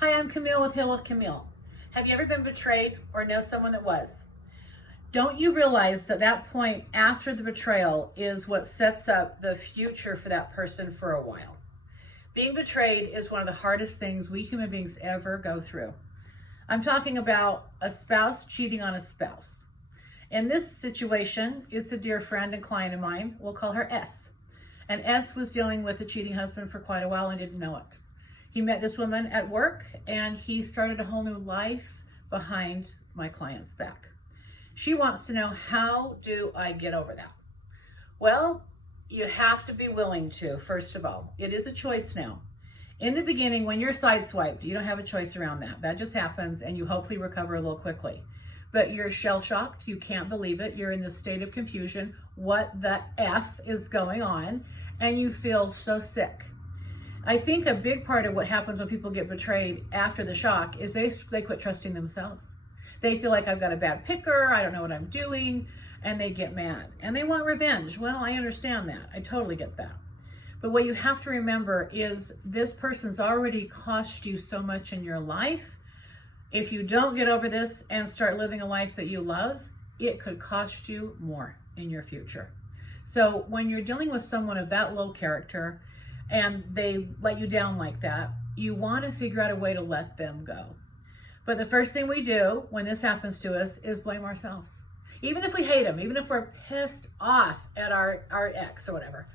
Hi, I'm Camille with Heal with Camille. Have you ever been betrayed or know someone that was? Don't you realize that that point after the betrayal is what sets up the future for that person for a while? Being betrayed is one of the hardest things we human beings ever go through. I'm talking about a spouse cheating on a spouse. In this situation, it's a dear friend and client of mine. We'll call her S. And S was dealing with a cheating husband for quite a while and didn't know it. He met this woman at work and he started a whole new life behind my client's back. She wants to know, how do I get over that? Well, you have to be willing to, first of all. It is a choice now. In the beginning, when you're sideswiped, you don't have a choice around that. That just happens and you hopefully recover a little quickly. But you're shell-shocked, you can't believe it, you're in this state of confusion, what the F is going on, and you feel so sick. I think a big part of what happens when people get betrayed after the shock is they quit trusting themselves. They feel like, I've got a bad picker, I don't know what I'm doing, and they get mad. And they want revenge. Well, I understand that. I totally get that. But what you have to remember is this person's already cost you so much in your life. If you don't get over this and start living a life that you love, it could cost you more in your future. So when you're dealing with someone of that low character and they let you down like that, you want to figure out a way to let them go. But the first thing we do when this happens to us is blame ourselves. Even if we hate them, even if we're pissed off at our ex or whatever,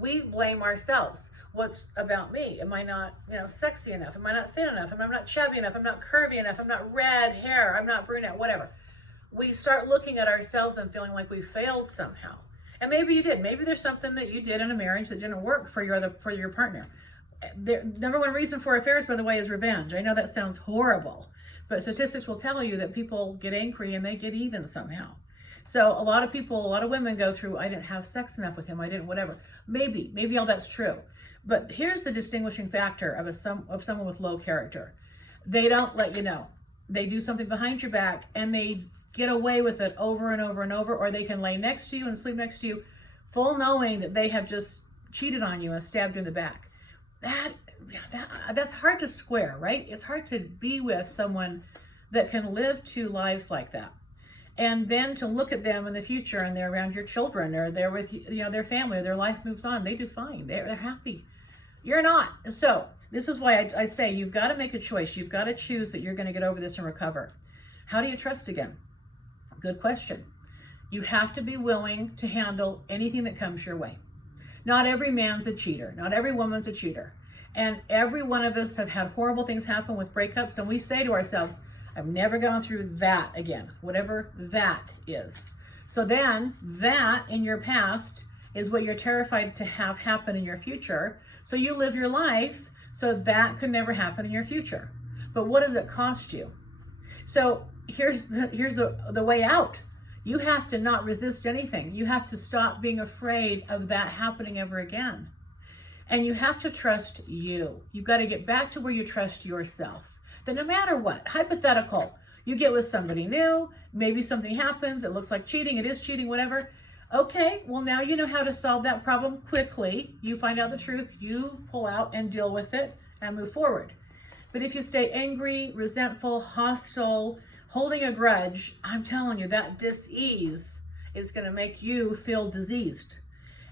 we blame ourselves. What's about me? Am I not, sexy enough? Am I not thin enough? Am I not chubby enough? I'm not curvy enough. I'm not red hair. I'm not brunette, whatever. We start looking at ourselves and feeling like we failed somehow. And maybe you did. Maybe there's something that you did in a marriage that didn't work for your partner. The number one reason for affairs, by the way, is revenge. I know that sounds horrible, but statistics will tell you that people get angry and they get even somehow. So a lot of women go through, I didn't have sex enough with him, I didn't whatever. Maybe all that's true. But here's the distinguishing factor of someone with low character. They don't let you know. They do something behind your back and they get away with it over and over and over, or they can lay next to you and sleep next to you, full knowing that they have just cheated on you and stabbed you in the back. That's hard to square, right? It's hard to be with someone that can live two lives like that. And then to look at them in the future and they're around your children or they're with their family, or their life moves on, they do fine, they're happy. You're not. So this is why I say you've got to make a choice. You've got to choose that you're going to get over this and recover. How do you trust again? Good question. You have to be willing to handle anything that comes your way. Not every man's a cheater. Not every woman's a cheater. And every one of us have had horrible things happen with breakups, and we say to ourselves, I've never gone through that again, whatever that is. So then that in your past is what you're terrified to have happen in your future. So you live your life so that could never happen in your future. But what does it cost you? So here's the way out. You have to not resist anything. You have to stop being afraid of that happening ever again. And you have to trust you. You've got to get back to where you trust yourself. That no matter what, hypothetical, you get with somebody new, maybe something happens, it looks like cheating, it is cheating, whatever. Okay, well now you know how to solve that problem quickly. You find out the truth, you pull out and deal with it and move forward. But if you stay angry, resentful, hostile, holding a grudge, I'm telling you, that dis-ease is going to make you feel diseased.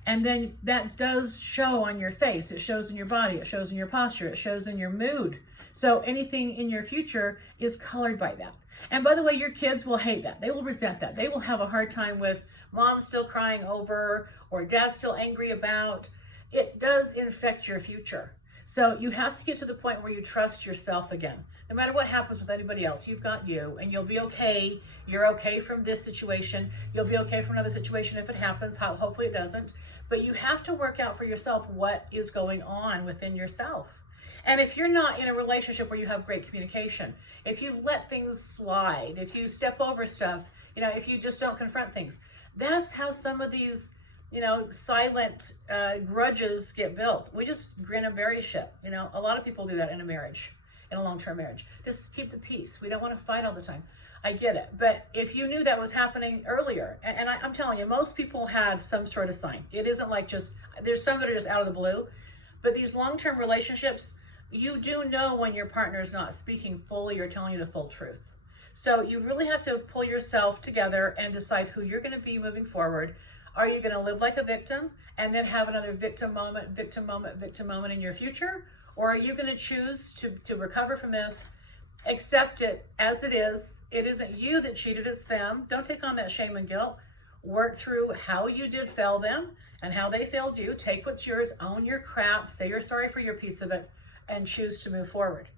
And then that does show on your face. It shows in your body. It shows in your posture. It shows in your mood. So anything in your future is colored by that. And by the way, your kids will hate that. They will resent that. They will have a hard time with mom still crying over or dad still angry about. It does infect your future. So you have to get to the point where you trust yourself again. No matter what happens with anybody else, you've got you and you'll be okay. You're okay from this situation. You'll be okay from another situation if it happens. Hopefully it doesn't. But you have to work out for yourself what is going on within yourself. And if you're not in a relationship where you have great communication, if you've let things slide, if you step over stuff, if you just don't confront things, that's how some of these silent grudges get built. We just grin and bear shit. A lot of people do that in a marriage, in a long-term marriage. Just keep the peace. We don't want to fight all the time. I get it. But if you knew that was happening earlier, and I'm telling you, most people had some sort of sign. It isn't like there's some that are just out of the blue. But these long-term relationships, you do know when your partner is not speaking fully or telling you the full truth. So you really have to pull yourself together and decide who you're going to be moving forward. Are you going to live like a victim and then have another victim moment, victim moment, victim moment in your future? Or are you going to choose to recover from this, accept it as it is? It isn't you that cheated, it's them. Don't take on that shame and guilt. Work through how you did fail them and how they failed you. Take what's yours, own your crap, say you're sorry for your piece of it, and choose to move forward.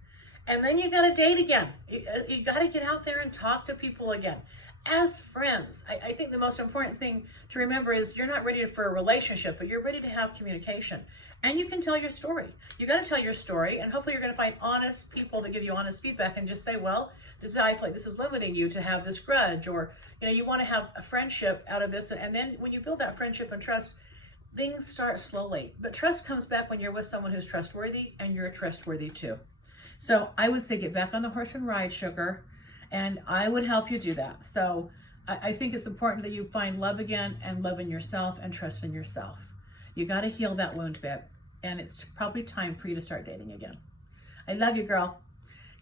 And then you got to date again. You got to get out there and talk to people again. As friends, I think the most important thing to remember is you're not ready for a relationship, but you're ready to have communication. And you can tell your story. You got to tell your story, and hopefully you're going to find honest people that give you honest feedback and just say, well, this is how I feel like this is limiting you to have this grudge, or you want to have a friendship out of this. And then when you build that friendship and trust, things start slowly. But trust comes back when you're with someone who's trustworthy, and you're trustworthy too. So I would say get back on the horse and ride, sugar, and I would help you do that. So I think it's important that you find love again and love in yourself and trust in yourself. You got to heal that wound bit, and it's probably time for you to start dating again. I love you, girl.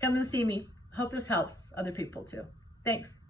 Come and see me. Hope this helps other people too. Thanks.